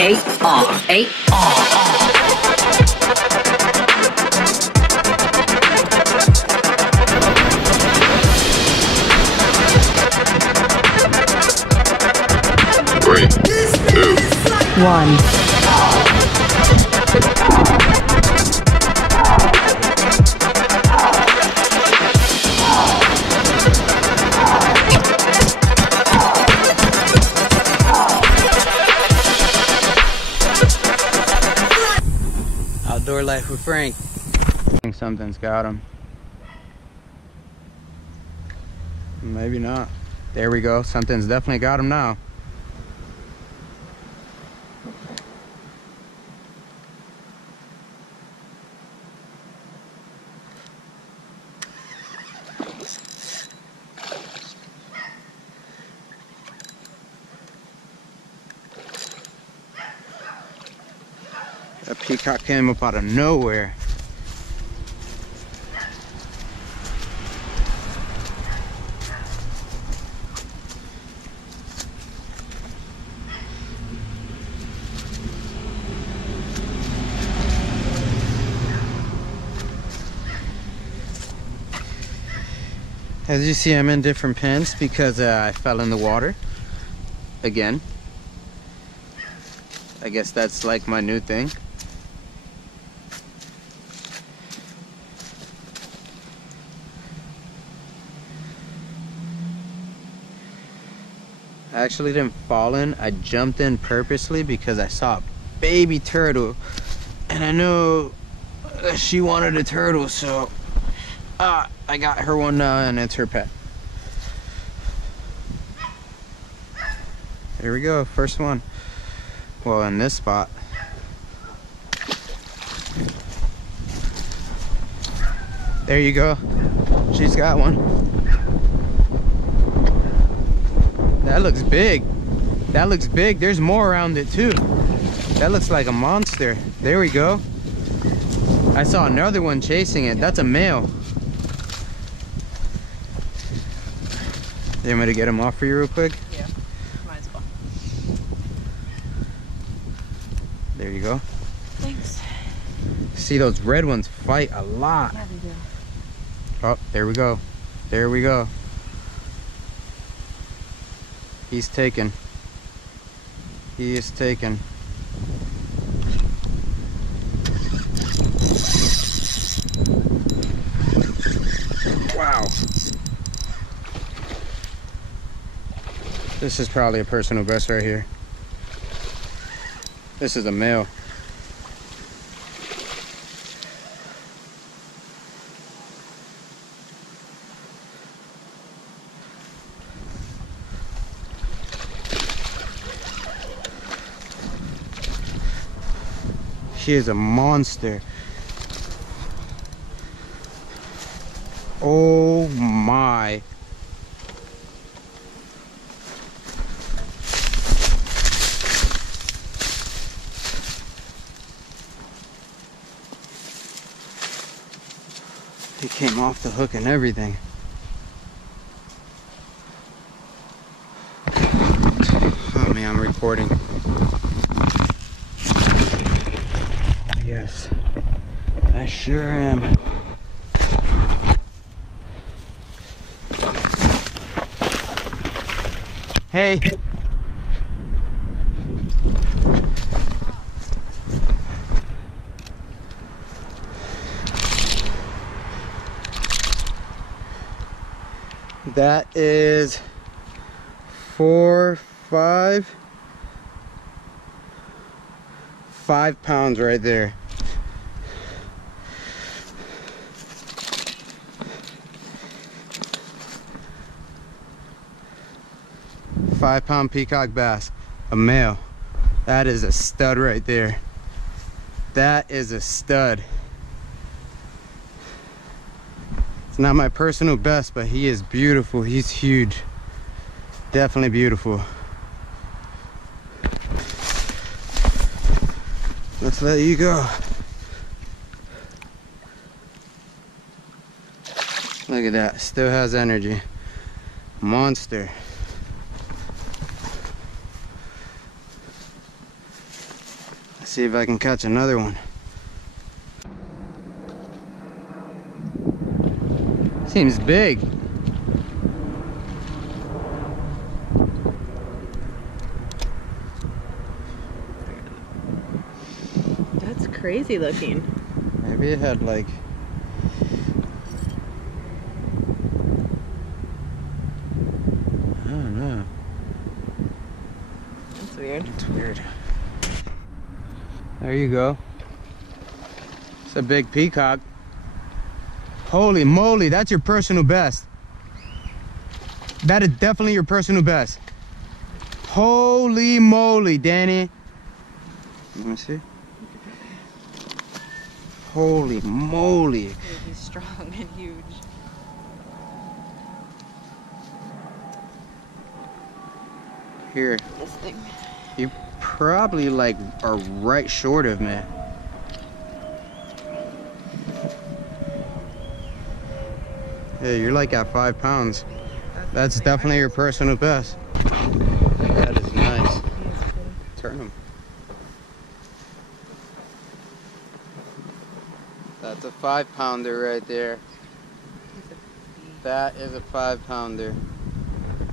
Three, two, one. Outdoor life with Frank. I think something's got him. Maybe not. There we go. Something's definitely got him now. That peacock came up out of nowhere. As you see, I'm in different pens because I fell in the water again. I guess that's like my new thing. I actually didn't fall in. I jumped in purposely because I saw a baby turtle and I know she wanted a turtle, so I got her one now and it's her pet. Here we go, first one. Well, in this spot. There you go. She's got one. That looks big. That looks big. There's more around it too. That looks like a monster. There we go. I saw another one chasing it. That's a male. You want me to get him off for you real quick? Yeah, might as well. There you go. Thanks. See, those red ones fight a lot. Yeah, they do. Oh, there we go. There we go. He's taken. He is taken. Wow. This is probably a personal best right here. This is a male. He is a monster. Oh my. He came off the hook and everything. Oh man, I'm recording. Yes, I sure am. Hey. That is 5 pounds right there. Five-pound peacock bass, a male. That is a stud right there. That is a stud. It's not my personal best, but he is beautiful. He's huge. Definitely beautiful. Let's let you go. Look at that, still has energy. Monster. See if I can catch another one. Seems big. That's crazy looking. Maybe it had like... I don't know. That's weird. It's weird. There you go. It's a big peacock. Holy moly, that's your personal best. That is definitely your personal best. Holy moly, Danny. Let me see. Holy moly. He's strong and huge. Here, This thing. you probably like are right short of me. Yeah, you're like at 5 pounds. That's definitely your personal best. That is nice. Turn them. That's a 5-pounder right there. That is a 5-pounder.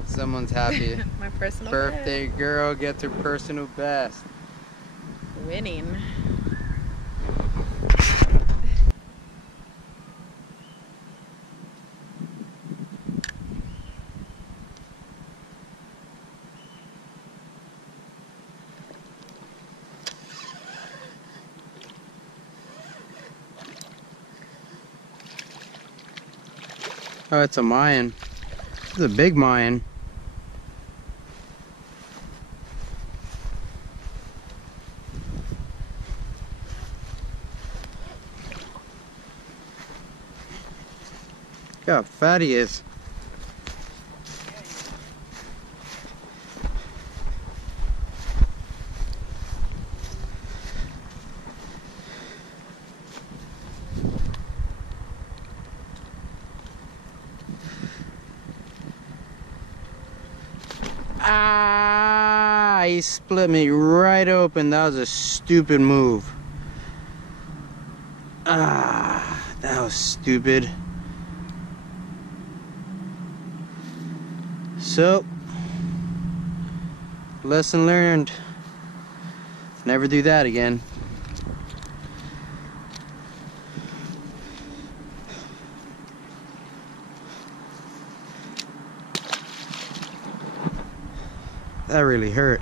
Someone's happy. My personal Birthday girl gets her personal best. winning. Oh, it's a Mayan. It's a big Mayan. Look how fat he is. Ah, he split me right open. That was a stupid move. Ah, that was stupid. So, lesson learned. Never do that again. That really hurt.